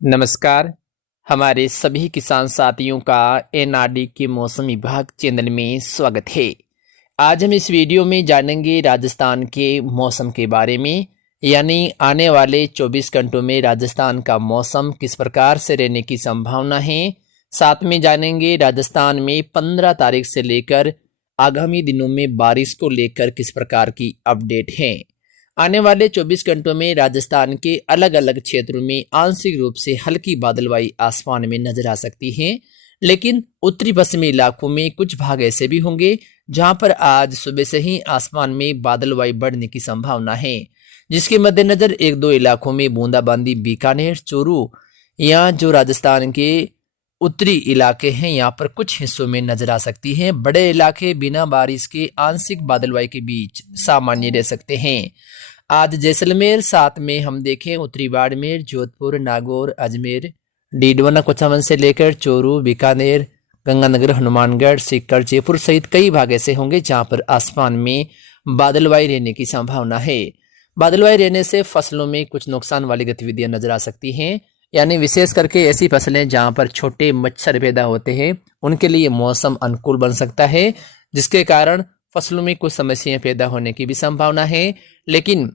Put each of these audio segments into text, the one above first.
नमस्कार। हमारे सभी किसान साथियों का एनआरडी के मौसम विभाग चैनल में स्वागत है। आज हम इस वीडियो में जानेंगे राजस्थान के मौसम के बारे में, यानी आने वाले 24 घंटों में राजस्थान का मौसम किस प्रकार से रहने की संभावना है। साथ में जानेंगे राजस्थान में 15 तारीख से लेकर आगामी दिनों में बारिश को लेकर किस प्रकार की अपडेट है। आने वाले 24 घंटों में राजस्थान के अलग अलग क्षेत्रों में आंशिक रूप से हल्की बादलवाई आसमान में नजर आ सकती है, लेकिन उत्तरी पश्चिमी इलाकों में कुछ भाग ऐसे भी होंगे जहां पर आज सुबह से ही आसमान में बादलवाई बढ़ने की संभावना है, जिसके मद्देनजर एक दो इलाकों में बूंदाबांदी बीकानेर, चूरू या जो राजस्थान के उत्तरी इलाके हैं यहाँ पर कुछ हिस्सों में नजर आ सकती है। बड़े इलाके बिना बारिश के आंशिक बादलवाई के बीच सामान्य रह सकते हैं। आज जैसलमेर, साथ में हम देखें उत्तरी बाड़मेर, जोधपुर, नागौर, अजमेर, डीडवाना, कुचामन से लेकर चूरू, बीकानेर, गंगानगर, हनुमानगढ़, सीकर, जयपुर सहित कई भाग ऐसे होंगे जहां पर आसमान में बादलवाई रहने की संभावना है। बादलवाई रहने से फसलों में कुछ नुकसान वाली गतिविधियां नजर आ सकती हैं, यानी विशेष करके ऐसी फसलें जहां पर छोटे मच्छर पैदा होते हैं उनके लिए मौसम अनुकूल बन सकता है, जिसके कारण फसलों में कुछ समस्याएं पैदा होने की भी संभावना है। लेकिन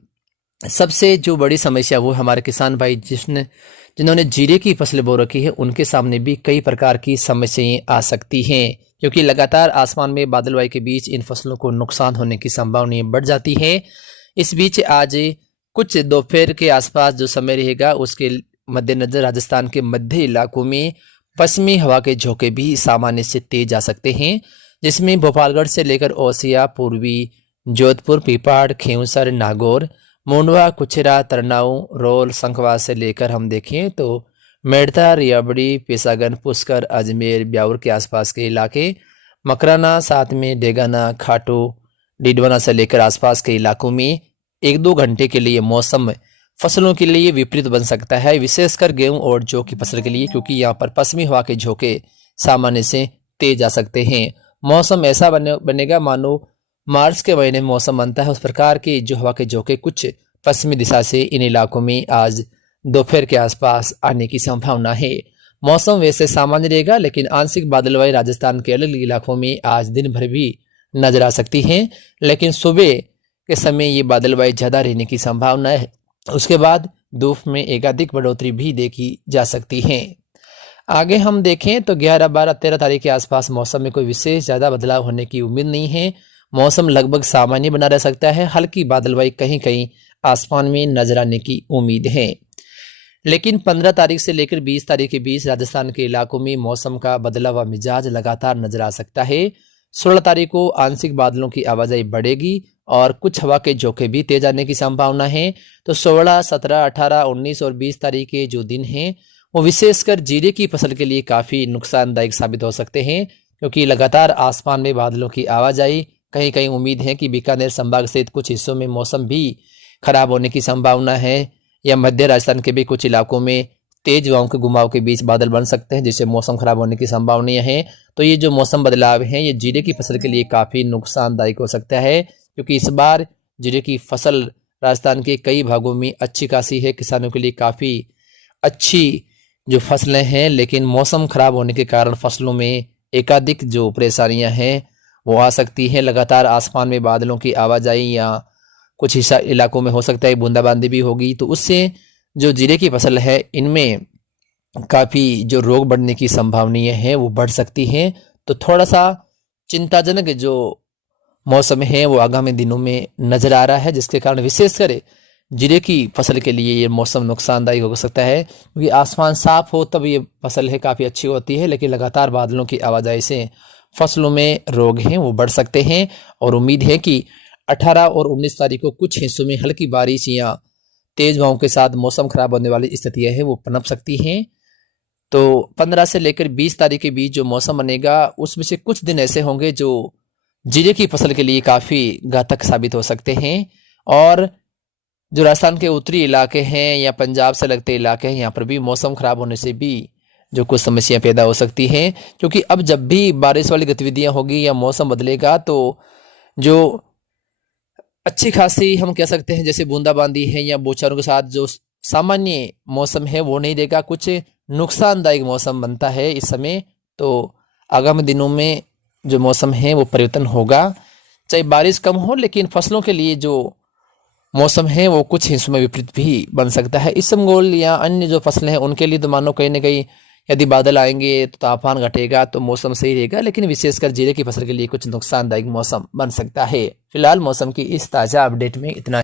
सबसे जो बड़ी समस्या वो हमारे किसान भाई जिन्होंने जीरे की फसल बो रखी है उनके सामने भी कई प्रकार की समस्याएं आ सकती हैं, क्योंकि लगातार आसमान में बादलवाई के बीच इन फसलों को नुकसान होने की संभावना बढ़ जाती है। इस बीच आज कुछ दोपहर के आसपास जो समय रहेगा उसके मद्देनजर राजस्थान के मध्य इलाकों में पश्चिमी हवा के झोंके भी सामान्य से तेज आ सकते हैं, जिसमें भोपालगढ़ से लेकर ओसिया, पूर्वी जोधपुर, पीपाड़, खेवसर, नागौर, मुंडवा, कुचेरा, तरनाऊ, रोल, संखवा से लेकर हम देखें तो मेड़ता, रियाबड़ी, पेसागन, पुष्कर, अजमेर, ब्यावर के आसपास के इलाके, मकराना, साथ में डेगाना, खाटू, डीडवाना से लेकर आसपास के इलाकों में एक दो घंटे के लिए मौसम फसलों के लिए विपरीत बन सकता है, विशेषकर गेहूं और जौ की फसल के लिए, क्योंकि यहाँ पर पश्चिमी हवा के झोंके सामान्य से तेज आ सकते हैं। मौसम ऐसा बनेगा मानो मार्च के महीने में मौसम बनता है, उस प्रकार की जो हवा के झोंके कुछ पश्चिमी दिशा से इन इलाकों में आज दोपहर के आसपास आने की संभावना है। मौसम वैसे सामान्य रहेगा, लेकिन आंशिक बादलवाई राजस्थान के अलग अलग इलाकों में आज दिन भर भी नजर आ सकती है, लेकिन सुबह के समय ये बादलवाई ज्यादा रहने की संभावना है। उसके बाद धूप में एकाधिक बढ़ोतरी भी देखी जा सकती है। आगे हम देखें तो 11, 12, 13 तारीख के आसपास मौसम में कोई विशेष ज्यादा बदलाव होने की उम्मीद नहीं है। मौसम लगभग सामान्य बना रह सकता है, हल्की बादलवाई कहीं कहीं आसमान में नजर आने की उम्मीद है। लेकिन 15 तारीख से लेकर 20 तारीख के बीच राजस्थान के इलाकों में मौसम का बदला हुआ मिजाज लगातार नजर आ सकता है। 16 तारीख को आंशिक बादलों की आवाजाही बढ़ेगी और कुछ हवा के झोंके भी तेज आने की संभावना है। तो 16, 17, 18, 19 और 20 तारीख के जो दिन हैं वो विशेषकर जीरे की फसल के लिए काफी नुकसानदायक साबित हो सकते हैं, क्योंकि लगातार आसमान में बादलों की आवाजाही, कहीं कहीं उम्मीद है कि बीकानेर संभाग सहित कुछ हिस्सों में मौसम भी खराब होने की संभावना है, या मध्य राजस्थान के भी कुछ इलाकों में तेज हवाओं के घुमाव के बीच बादल बन सकते हैं, जिससे मौसम खराब होने की संभावनाएं हैं। तो ये जो मौसम बदलाव है ये जीरे की फसल के लिए काफी नुकसानदायक हो सकता है, क्योंकि इस बार जीरे की फसल राजस्थान के कई भागों में अच्छी खासी है, किसानों के लिए काफी अच्छी जो फसलें हैं, लेकिन मौसम खराब होने के कारण फसलों में एकाधिक जो परेशानियां हैं वो आ सकती हैं। लगातार आसमान में बादलों की आवाजाही या कुछ हिस्सा इलाकों में हो सकता है बूंदाबांदी भी होगी, तो उससे जो जीरे की फसल है इनमें काफ़ी जो रोग बढ़ने की संभावनाएं हैं वो बढ़ सकती हैं। तो थोड़ा सा चिंताजनक जो मौसम है वो आगामी दिनों में नजर आ रहा है, जिसके कारण विशेषकर जीरे की फसल के लिए ये मौसम नुकसानदायक हो सकता है, क्योंकि आसमान साफ हो तब ये फसल है काफ़ी अच्छी होती है, लेकिन लगातार बादलों की आवाजाही से फसलों में रोग हैं वो बढ़ सकते हैं। और उम्मीद है कि 18 और 19 तारीख को कुछ हिस्सों में हल्की बारिश या तेज हवाओं के साथ मौसम खराब होने वाली स्थितियां हैं वो पनप सकती हैं। तो 15 से लेकर 20 तारीख के बीच जो मौसम बनेगा उसमें से कुछ दिन ऐसे होंगे जो जीरे की फसल के लिए काफ़ी घातक साबित हो सकते हैं। और जो राजस्थान के उत्तरी इलाके हैं या पंजाब से लगते इलाके हैं यहाँ पर भी मौसम खराब होने से भी जो कुछ समस्याएं पैदा हो सकती हैं, क्योंकि अब जब भी बारिश वाली गतिविधियां होगी या मौसम बदलेगा तो जो अच्छी खासी हम कह सकते हैं जैसे बूंदाबांदी है या बौछारों के साथ जो सामान्य मौसम है वो नहीं देगा, कुछ नुकसानदायक मौसम बनता है इस समय। तो आगामी दिनों में जो मौसम है वो परिवर्तन होगा, चाहे बारिश कम हो, लेकिन फसलों के लिए जो मौसम है वो कुछ हिस्सों में विपरीत भी बन सकता है। इसबगोल या अन्य जो फसलें हैं उनके लिए तो मानो कहीं ना कहीं यदि बादल आएंगे तो तापमान घटेगा तो मौसम सही रहेगा, लेकिन विशेषकर जीरे की फसल के लिए कुछ नुकसानदायक मौसम बन सकता है। फिलहाल मौसम की इस ताज़ा अपडेट में इतना।